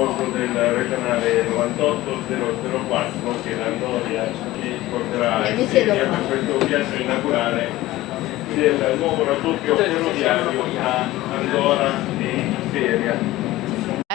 bordo del regionale 98004 che la Noria ci porterà in Siria per questo viaggio inaugurale del nuovo raddoppio ferroviario a Andorra e Imperia.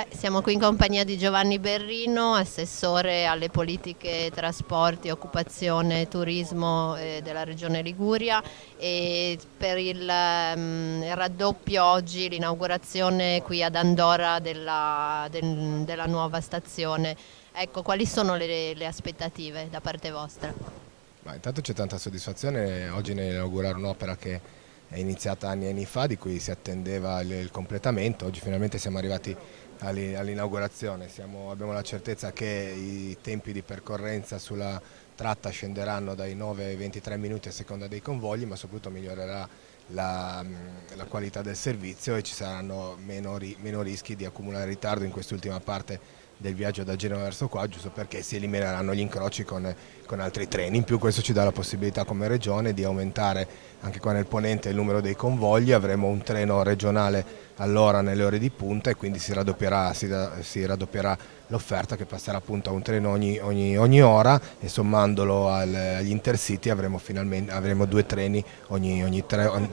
Siamo qui in compagnia di Giovanni Berrino, assessore alle politiche trasporti, occupazione, turismo della Regione Liguria, e per il raddoppio oggi, l'inaugurazione qui ad Andorra della nuova stazione. Ecco, quali sono le aspettative da parte vostra? Intanto c'è tanta soddisfazione oggi nell'inaugurare un'opera che è iniziata anni e anni fa, di cui si attendeva il completamento. Oggi finalmente siamo arrivati all'inaugurazione. Abbiamo la certezza che i tempi di percorrenza sulla tratta scenderanno dai 9 ai 23 minuti a seconda dei convogli, ma soprattutto migliorerà la qualità del servizio e ci saranno meno rischi di accumulare ritardo in quest'ultima parte del viaggio da Genova verso qua, giusto perché si elimineranno gli incroci con altri treni. In più questo ci dà la possibilità come regione di aumentare anche qua nel ponente il numero dei convogli. Avremo un treno regionale all'ora nelle ore di punta e quindi si raddopierà l'offerta, che passerà appunto a un treno ogni ora, e sommandolo agli intercity avremo due treni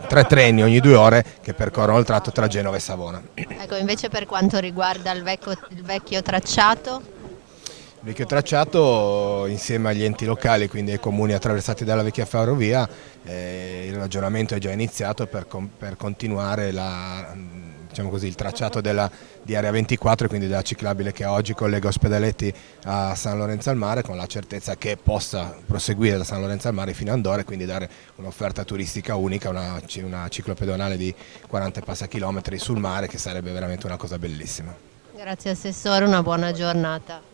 tre treni ogni 2 ore che percorrono il tratto tra Genova e Savona. Ecco, invece per quanto riguarda il vecchio tracciato? Il vecchio tracciato, insieme agli enti locali, quindi ai comuni attraversati dalla vecchia ferrovia, il ragionamento è già iniziato per continuare il tracciato di Area 24, quindi della ciclabile che oggi collega Ospedaletti a San Lorenzo al Mare, con la certezza che possa proseguire da San Lorenzo al Mare fino a Andorra e quindi dare un'offerta turistica unica, una ciclopedonale di 40 passachilometri sul mare, che sarebbe veramente una cosa bellissima. Grazie Assessore, una buona giornata.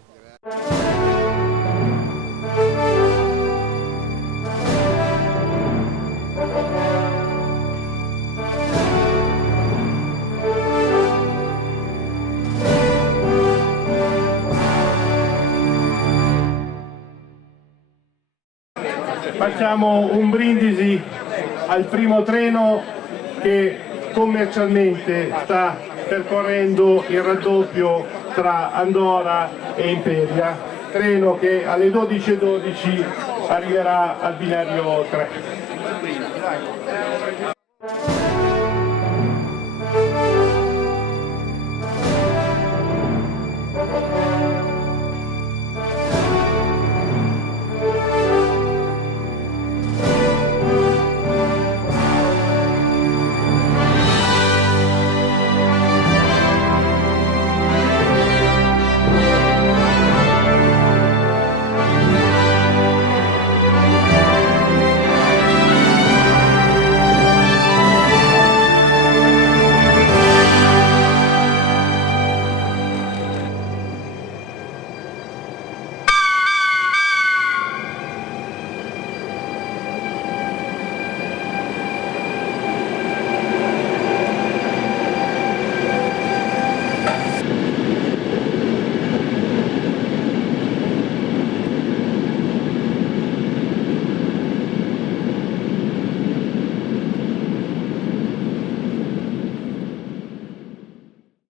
Facciamo un brindisi al primo treno che commercialmente sta percorrendo il raddoppio tra Andorra e Imperia, treno che alle 12:12 arriverà al binario 3.